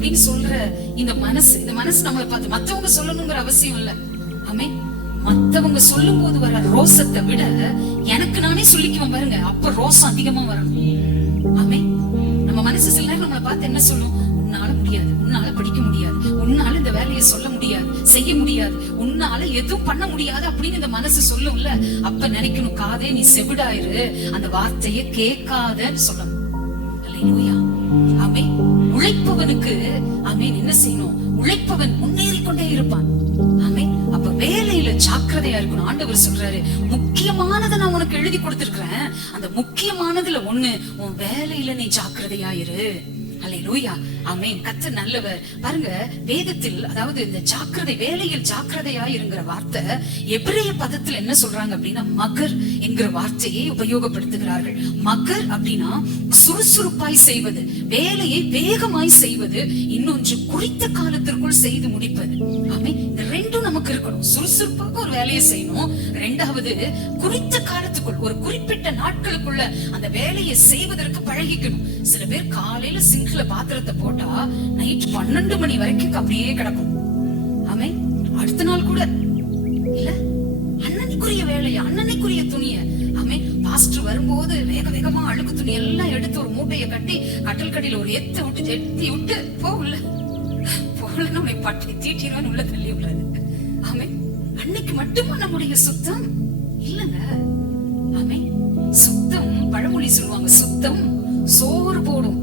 அப்படின்னு சொல்ற இந்த மனசு நம்மளை பார்த்து மத்தவங்க சொல்லணுங்கிற அவசியம் இல்ல. ஆமென். மத்தவங்க சொல்லும் போது வர ரோசத்தை விட எனக்கு நானே சொல்லிக்குவேன் பாருங்க, அப்ப ரோசம் அதிகமா வரணும். ஆமென். நம்ம மனசு சில நேரம் நம்மளை பார்த்து என்ன சொல்லும்? உன்னால முடியாது, உன்னால படிக்க முடியாது, உன்னால இந்த வேலையை சொல்ல முடியாது, செய்ய முடியாது, உன்னால எதுவும் பண்ண முடியாது அப்படின்னு இந்த மனசு சொல்லும்ல. அப்ப நினைக்கணும், காதே நீ செவிடாயிரு, அந்த வார்த்தையை கேட்காதன்னு சொல்லணும். அல்லேலூயா. ஆமென். உழைப்பவனுக்கு ஆமென் என்ன செய்யணும்? உழைப்பவன் முன்னேறி கொண்டே இருப்பான். ஆமென். அப்ப வேலையில ஜாக்கிரதையா இருக்கணும். ஆண்டவர் சொல்றாரு, முக்கியமானதை நான் உனக்கு எழுதி கொடுத்திருக்கிறேன், அந்த முக்கியமானதுல ஒண்ணு உன் வேலையில நீ ஜாக்கிரதையா இரு. அல்லேலூயா. ஆமென். கர்த்தர் நல்லவர். பாருங்க, வேதத்தில் அதாவது இந்த ஜாக்கிரதை, வேலையில் ஜாக்கிரதையா இருங்கிற வார்த்தை எபிரேய பதத்துல என்ன சொல்றாங்க அப்படின்னா மகர் என்கிற வார்த்தையை உபயோகப்படுத்துகிறார்கள். மகர் அப்படின்னா சுறுசுறுப்பாய் செய்வது, வேலையை வேகமாய் செய்வது, இன்னொன்று குறித்த காலத்திற்குள் செய்து முடிப்பது. ஆமென். இந்த ரெண்டும் நமக்கு இருக்கணும். சுறுசுறுப்பாக ஒரு வேலையை செய்யணும், ரெண்டாவது குறித்த காலத்துக்குள் ஒரு குறிப்பிட்ட நாட்களுக்குள்ள அந்த வேலையை செய்வதற்கு பழகிக்கணும். சில பேர் காலையில சிங்க்ல பாத்திரத்தை போட்டா நைட் 12 மணி வரைக்கும் அப்படியே கிடக்கும். ஆமென். அடுத்த நாள் கூட இல்ல, அன்னன்னைக்குரிய வேலையை, அன்னன்னைக்குரிய துணிய ஆமென் பாஸ்டர் வரும்போது வேக வேகமா அழுக்கு துணி எல்லாம் எடுத்து ஒரு மூட்டையை கட்டி கட்டல் கடியில ஒரு எத்தி விட்டு போகல உன்னை பட்டி தீட்டிடுவேன் உள்ள தள்ளி விடுறது. ஆமென். அன்னைக்கு மட்டுமா நம்முடைய சுத்தம் இல்லங்க. ஆமென். சுத்தம், பழமொழி சொல்லுவாங்க, சுத்தம் சோறு போடும்.